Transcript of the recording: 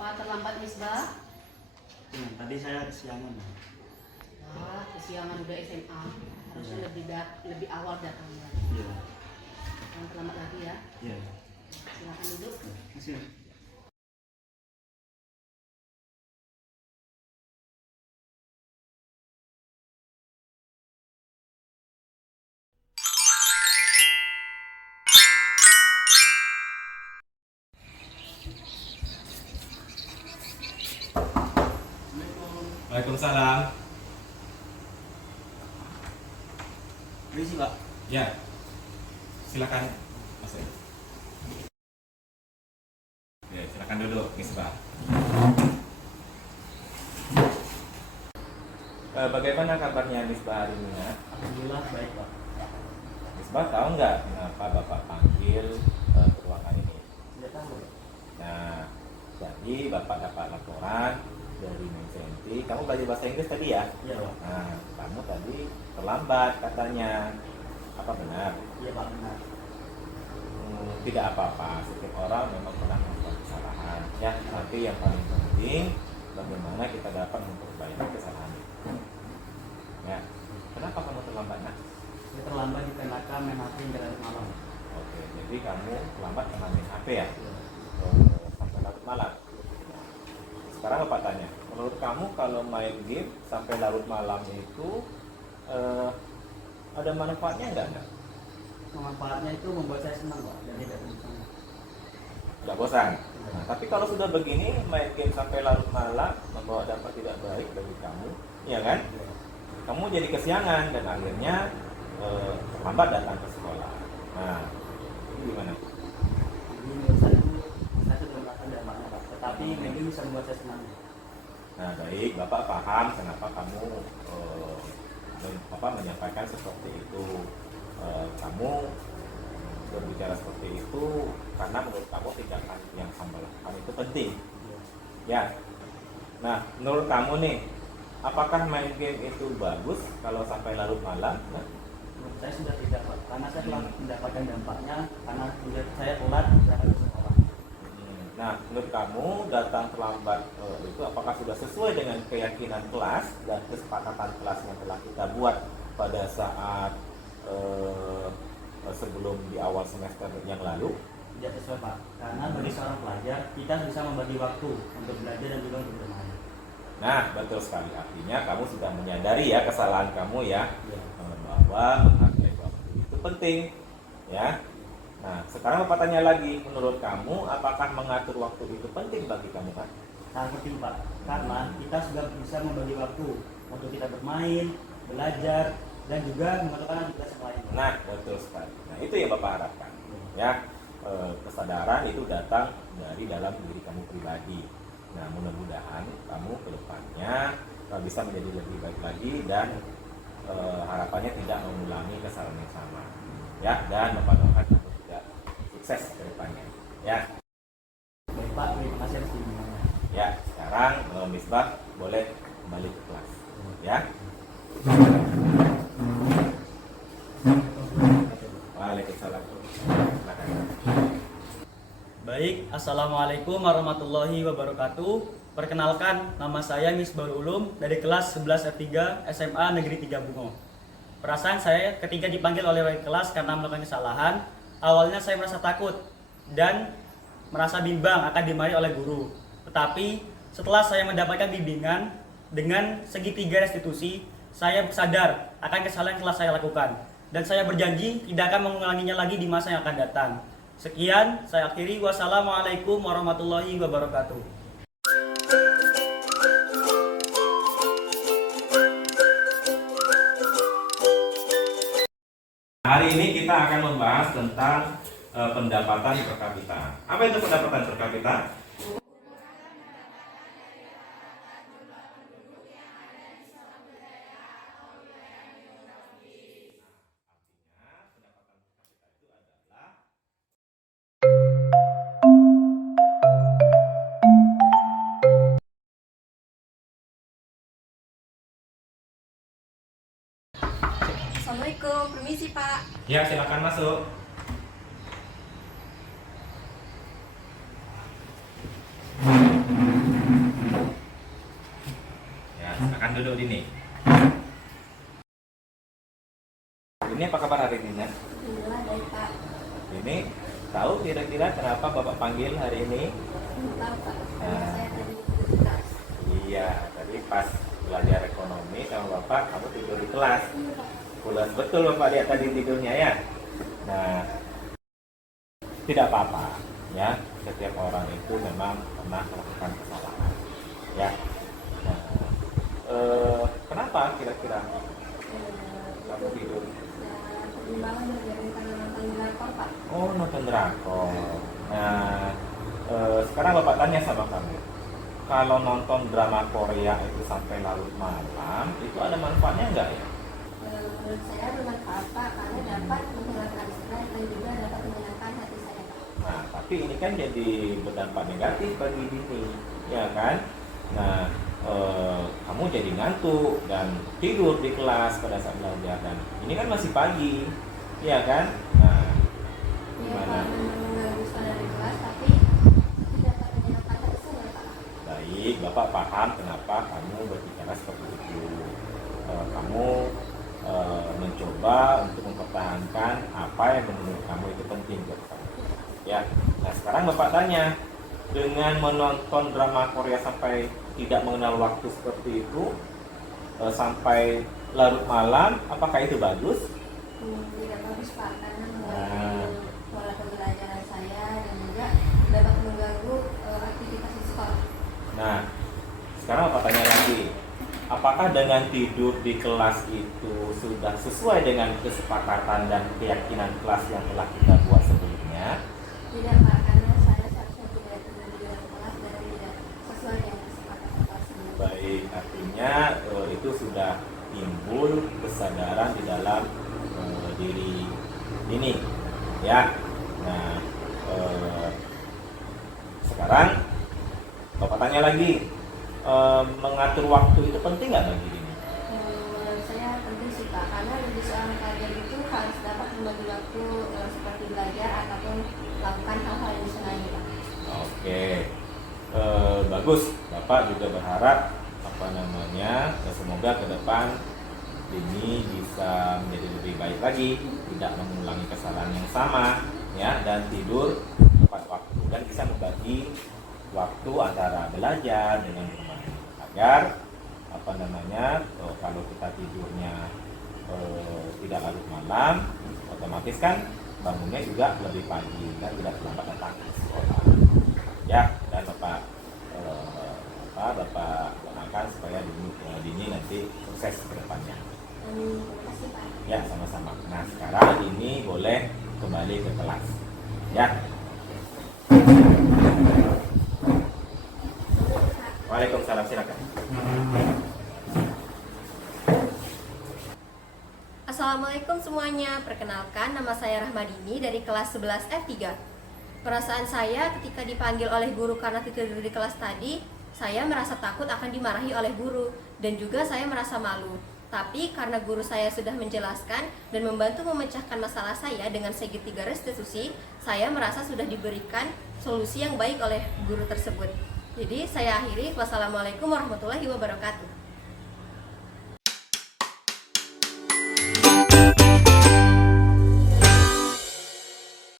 Apa terlambat Misbah? Tadi saya kesiangan. Wah, kesiangan udah SMA. Harusnya lebih awal datangnya. Iya. Jangan terlambat lagi ya. Iya. Silakan duduk. Masih. Waalaikumsalam. Permisi, Pak. Ya, silakan masuk. Ya, silakan duduk, Misbah. Bagaimana kabarnya Misbah hari ini ya? Alhamdulillah baik, Pak. Misbah tahu nggak kenapa Bapak panggil ke ruangan ini? Tidak tahu. Nah, jadi Bapak dapat laporan dari Mensenti. Kamu belajar bahasa Inggris tadi ya? Iya, Pak. Nah, kamu tadi terlambat katanya. Apa benar? Iya, Pak, benar. Tidak apa-apa, setiap orang memang pernah melakukan kesalahan ya, tapi yang paling penting bagaimana kita dapat memperbaiki kesalahan itu ya. Kenapa kamu terlambat nak? Saya terlambat dikarenakan main HP hingga larut malam. Oke, jadi kamu terlambat karena main HP ya? Iya. Sampai larut malam. Sekarang Bapak tanya, menurut kamu kalau main game sampai larut malam itu ada manfaatnya enggak? Manfaatnya itu membuat saya senang, Pak, dan tidak bosan. Nggak bosan. Nah, tapi kalau sudah begini main game sampai larut malam membawa dampak tidak baik bagi kamu, ya kan? Iya. Kamu jadi kesiangan dan akhirnya terlambat datang ke sekolah. Nah, ini gimana? Jadi menurut saya itu saya sudah merasakan dampaknya, Pak. Tetapi mungkin bisa membuat saya senang. Nah, baik, Bapak paham kenapa kamu menyampaikan seperti itu. Kamu berbicara seperti itu karena menurut kamu tindakan yang kamu lakukan itu penting. Iya. Ya. Nah, menurut kamu nih, apakah main game itu bagus kalau sampai larut malam? Nah, Menurut saya sudah tidak, Pak. Karena saya telah mendapatkan dampaknya karena sudah saya telat berangkat ke sekolah. Nah, menurut kamu datang terlambat itu apakah sudah sesuai dengan keyakinan kelas dan kesepakatan kelas yang telah kita buat pada saat sebelum di awal semester yang lalu? Tidak sesuai, Pak. Karena bagi seorang pelajar kita bisa membagi waktu untuk belajar dan juga untuk bermain. Nah, betul sekali. Artinya kamu sudah menyadari ya kesalahan kamu ya, Iya. bahwa menghargai waktu itu penting ya. Nah, sekarang Bapak tanya lagi, menurut kamu apakah mengatur waktu itu penting bagi kamu kan? Sangat penting, Pak. Karena kita sudah bisa membagi waktu untuk kita bermain, belajar, dan juga mengaturkan aktivitas yang lain. Nah, betul sekali. Nah, itu yang Bapak harapkan ya. Kesadaran itu datang dari dalam diri kamu pribadi. Nah, mudah-mudahan kamu ke depannya bisa menjadi lebih baik lagi dan harapannya tidak mengulangi kesalahan yang sama. Ya, dan Bapak doakan kamu juga sukses ke depannya. Ya. Baik, Pak. Terima kasih atas bimbingannya. Ya, sekarang Misbah boleh kembali ke kelas. Ya. Waalaikumsalam. Silakan. Baik, Assalamualaikum warahmatullahi wabarakatuh. Perkenalkan, nama saya Misbahul Ulum dari kelas 11 F3 SMA Negeri 3 Bungo. Perasaan saya ketika dipanggil oleh wali kelas karena melakukan kesalahan, awalnya saya merasa takut dan merasa bimbang akan dimarahi oleh guru. Tetapi setelah saya mendapatkan bimbingan dengan segitiga restitusi, saya sadar akan kesalahan yang telah saya lakukan. Dan saya berjanji tidak akan mengulanginya lagi di masa yang akan datang. Sekian, saya akhiri. Wassalamualaikum warahmatullahi wabarakatuh. Hari ini kita akan membahas tentang pendapatan per kapita. Apa itu pendapatan per kapita? Assalamualaikum, permisi Pak. Ya, silakan masuk. Ya, silakan duduk Dini. Ini apa kabar hari ini? Alhamdulillah baik Pak. Ini tahu kira-kira kenapa Bapak panggil hari ini? Tahu Pak, Nah. karena saya tadi tidur di kelas. Iya, tadi pas belajar ekonomi sama Bapak, kamu tidur di kelas. Iya Pak. Pulas betul Bapak lihat tadi tidurnya ya. Nah, tidak apa-apa ya. Setiap orang itu memang pernah melakukan kesalahan. Ya. Nah, kenapa kira-kira kamu tidur? Tadi malam belajar karena nonton drakor Pak. Oh, nonton drakor. Nah, sekarang Bapak tanya sama kamu. Kalau nonton drama Korea itu sampai larut malam, itu ada manfaatnya nggak ya? Menurut saya bermanfaat Pak, karena dapat menghilangkan stres dan juga dapat menyenangkan hati saya Pak. Nah, tapi ini kan jadi berdampak negatif bagi Dini, ya kan? Nah, kamu jadi ngantuk dan tidur di kelas pada saat belajar dan ini kan masih pagi, ya kan? Nah, Ya gimana? Pak, memang mengganggu suasana di kelas, tapi dapat menyenangkan hati saya Pak. Baik, Bapak paham kenapa kamu berbicara seperti itu. Kamu mencoba untuk mempertahankan apa yang menurut kamu itu penting buat kamu. Ya, nah sekarang Bapak tanya, dengan menonton drama Korea sampai tidak mengenal waktu seperti itu, sampai larut malam, apakah itu bagus? Tidak bagus Pak, karena Nah. mengganggu pola pembelajaran saya dan juga dapat mengganggu aktivitas di sekolah. Nah, sekarang Bapak tanya lagi, apakah dengan tidur di kelas itu sudah sesuai dengan kesepakatan dan keyakinan kelas yang telah kita buat sebelumnya? Tidak Pak, karena saya seharusnya tidak tidur di dalam kelas dan tidak sesuai dengan kesepakatan kelas sebelumnya. Baik, artinya itu sudah timbul kesadaran di dalam diri ini, ya. Nah, sekarang Bapak tanya lagi, mengatur waktu itu penting nggak bagi ini? Menurut saya penting sih Pak, karena menjadi seorang pelajar itu harus dapat membagi waktu seperti belajar ataupun melakukan hal-hal yang disenangi Pak. Oke, bagus. Bapak juga berharap semoga ke depan ini bisa menjadi lebih baik lagi, tidak mengulangi kesalahan yang sama, ya, dan tidur tepat waktu dan bisa membagi waktu antara belajar dengan bermain agar kalau kita tidurnya tidak larut malam, otomatis kan bangunnya juga lebih pagi dan tidak terlambat datang ke sekolah. Ya, dan Bapak doakan supaya Dini nanti sukses ke depannya. Terima kasih Pak. Ya, sama-sama. Nah, sekarang ini boleh kembali ke kelas. Ya. Waalaikumsalam, silakan. Assalamualaikum semuanya, perkenalkan nama saya Rahmadini dari kelas 11 F3. Perasaan saya ketika dipanggil oleh guru karena tidur di kelas tadi, saya merasa takut akan dimarahi oleh guru dan juga saya merasa malu. Tapi karena guru saya sudah menjelaskan dan membantu memecahkan masalah saya dengan segitiga restitusi, saya merasa sudah diberikan solusi yang baik oleh guru tersebut. Jadi saya akhiri, wassalamualaikum warahmatullahi wabarakatuh.